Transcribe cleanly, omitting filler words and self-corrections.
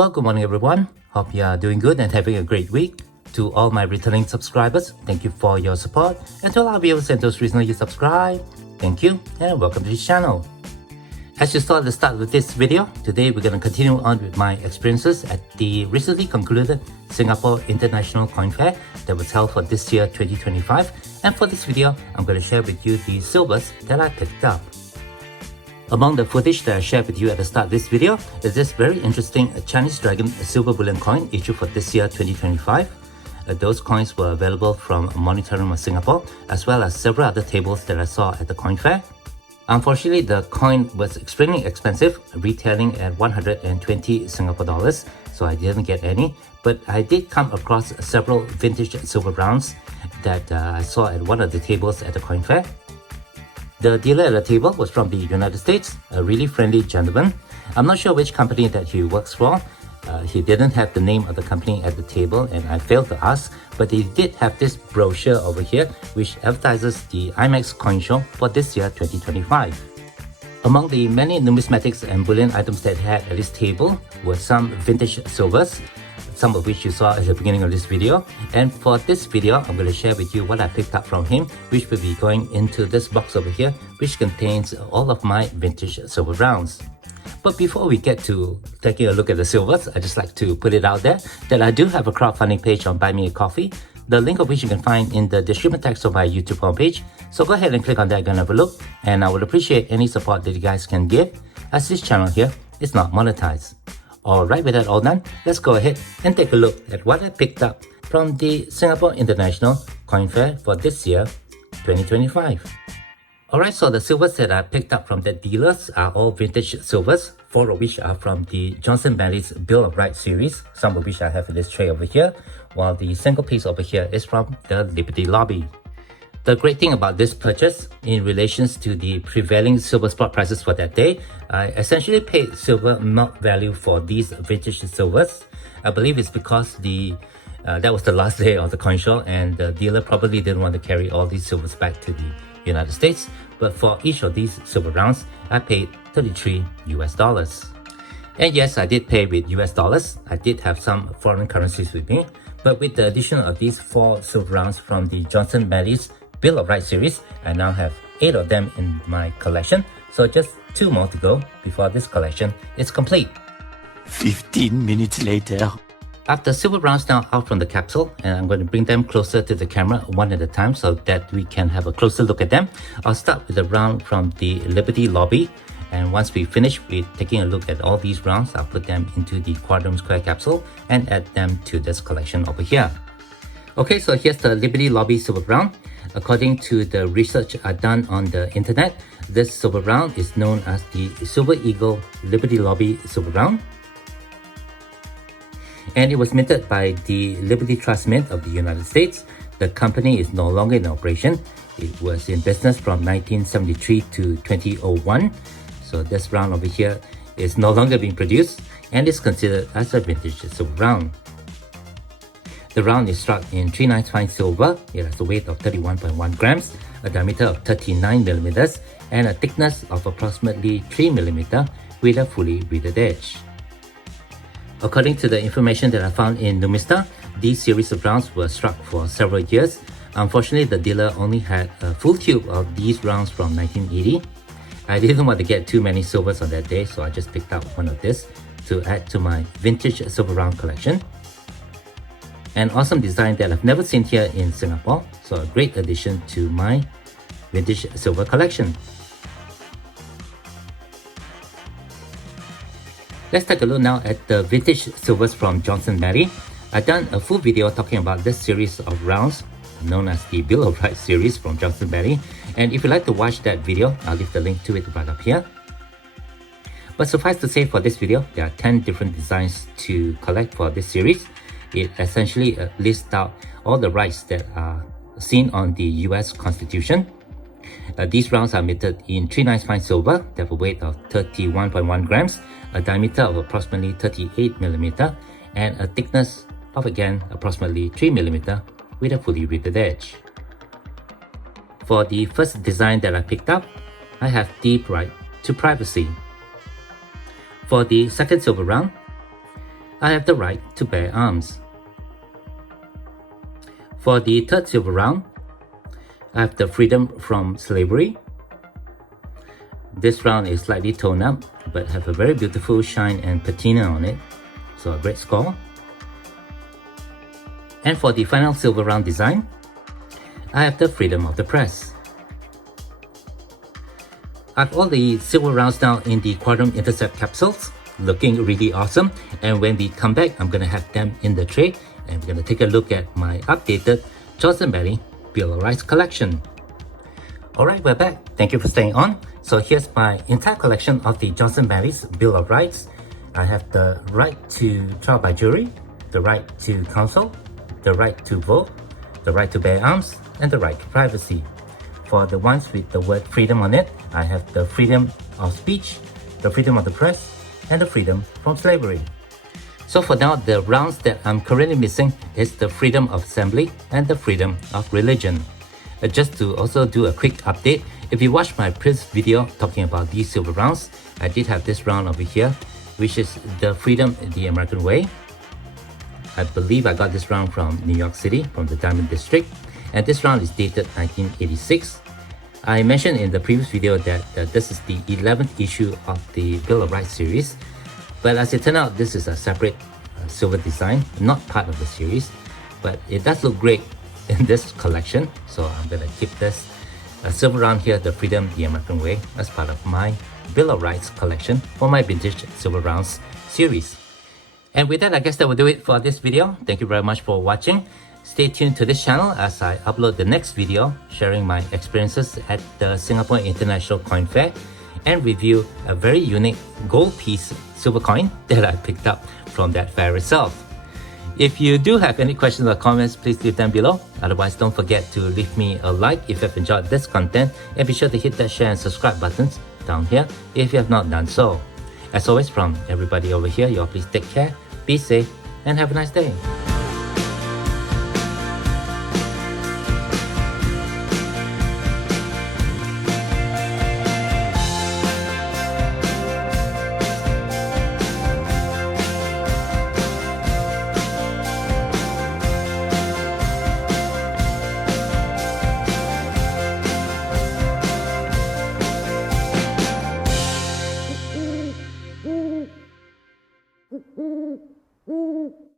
Well, good morning everyone. Hope you are doing good and having a great week. To all my returning subscribers, thank you for your support. And to all our viewers and those recently subscribed, thank you and welcome to this channel. As you saw at the start of this video, today we're going to continue on with my experiences at the recently concluded Singapore International Coin Fair that was held for this year 2025. And for this video, I'm going to share with you the silvers that I picked up. Among the footage that I shared with you at the start of this video is this very interesting Chinese Dragon silver bullion coin issued for this year 2025. Those coins were available from Monetary of Singapore as well as several other tables that I saw at the coin fair. Unfortunately, the coin was extremely expensive, retailing at 120 Singapore dollars, so I didn't get any. But I did come across several vintage silver rounds that I saw at one of the tables at the coin fair. The dealer at the table was from the United States, a really friendly gentleman. I'm not sure which company that he works for. He didn't have the name of the company at the table and I failed to ask, but he did have this brochure over here which advertises the IMAX coin show for this year 2025. Among the many numismatics and bullion items that he had at this table were some vintage silvers, some of which you saw at the beginning of this video. And for this video, I'm going to share with you what I picked up from him, which will be going into this box over here, which contains all of my vintage silver rounds. But before we get to taking a look at the silvers, I just like to put it out there that I do have a crowdfunding page on Buy Me a Coffee, the link of which you can find in the description text of my YouTube homepage. So go ahead and click on that and have a look, and I would appreciate any support that you guys can give, as this channel here is not monetized. Alright, with that all done, let's go ahead and take a look at what I picked up from the Singapore International Coin Fair for this year, 2025. Alright, so the silvers that I picked up from the dealers are all vintage silvers, 4 of which are from the Johnson Matthey's Bill of Rights series, some of which I have in this tray over here, while the single piece over here is from the Liberty Lobby. The great thing about this purchase in relation to the prevailing silver spot prices for that day, I essentially paid silver melt value for these vintage silvers. I believe it's because that was the last day of the coin show and the dealer probably didn't want to carry all these silvers back to the United States. But for each of these silver rounds, I paid $33 US. And yes, I did pay with US dollars. I did have some foreign currencies with me, but with the addition of these 4 silver rounds from the Johnson Matthey's Bill of Rights series, I now have 8 of them in my collection, so just 2 more to go before this collection is complete. 15 minutes later. After silver rounds now out from the capsule, and I'm going to bring them closer to the camera one at a time so that we can have a closer look at them. I'll start with the round from the Liberty Lobby, and once we finish with taking a look at all these rounds, I'll put them into the Quadrum Square capsule and add them to this collection over here. Okay, so here's the Liberty Lobby silver round. According to the research I've done on the internet, this silver round is known as the Silver Eagle Liberty Lobby silver round. And it was minted by the Liberty Trust Mint of the United States. The company is no longer in operation. It was in business from 1973 to 2001. So this round over here is no longer being produced and is considered as a vintage silver round. The round is struck in 3/9 fine silver. It has a weight of 31.1 grams, a diameter of 39 millimeters, and a thickness of approximately 3 millimeters with a fully reeded edge. According to the information that I found in Numista, these series of rounds were struck for several years. Unfortunately, the dealer only had a full tube of these rounds from 1980. I didn't want to get too many silvers on that day, so I just picked up one of this to add to my vintage silver round collection. An awesome design that I've never seen here in Singapore, so a great addition to my vintage silver collection. Let's take a look now at the vintage silvers from Johnson Matthey. I've done a full video talking about this series of rounds known as the Bill of Rights series from Johnson Matthey, and if you'd like to watch that video, I'll leave the link to it right up here. But suffice to say, for this video, there are 10 different designs to collect for this series. It essentially lists out all the rights that are seen on the US Constitution. These rounds are minted in 3/9 fine silver. They have a weight of 31.1 grams, a diameter of approximately 38 millimeters, and a thickness of again approximately 3 millimeters with a fully reeded edge. For the first design that I picked up, I have Deep Right to Privacy. For the second silver round, I have the right to bear arms. For the third silver round, I have the freedom from slavery. This round is slightly toned up, but have a very beautiful shine and patina on it, so a great score. And for the final silver round design, I have the freedom of the press. I have all the silver rounds now in the Quadrum Intercept capsules, looking really awesome. And when we come back, I'm going to have them in the tray, and we're going to take a look at my updated Johnson Matthey Bill of Rights collection. Alright, we're back. Thank you for staying on. So here's my entire collection of the Johnson Matthey's Bill of Rights. I have the right to trial by jury, the right to counsel, the right to vote, the right to bear arms, and the right to privacy. For the ones with the word freedom on it, I have the freedom of speech, the freedom of the press, and the freedom from slavery. So for now, the rounds that I'm currently missing is the freedom of assembly and the freedom of religion. Just to also do a quick update, if you watched my previous video talking about these silver rounds, I did have this round over here, which is the freedom the American way. I believe I got this round from New York City, from the Diamond District, and this round is dated 1986. I mentioned in the previous video that this is the 11th issue of the Bill of Rights series, but as it turned out, this is a separate silver design, not part of the series, but it does look great in this collection, so I'm gonna keep this silver round here, the Freedom the American Way, as part of my Bill of Rights collection for my vintage silver rounds series. And with that, I guess that will do it for this video. Thank you very much for watching. Stay tuned to this channel as I upload the next video sharing my experiences at the Singapore International Coin Fair and review a very unique gold piece silver coin that I picked up from that fair itself. If you do have any questions or comments, please leave them below. Otherwise, don't forget to leave me a like if you've enjoyed this content, and be sure to hit that share and subscribe buttons down here if you have not done so. As always, from everybody over here, you all please take care, be safe, and have a nice day. Mm-hmm.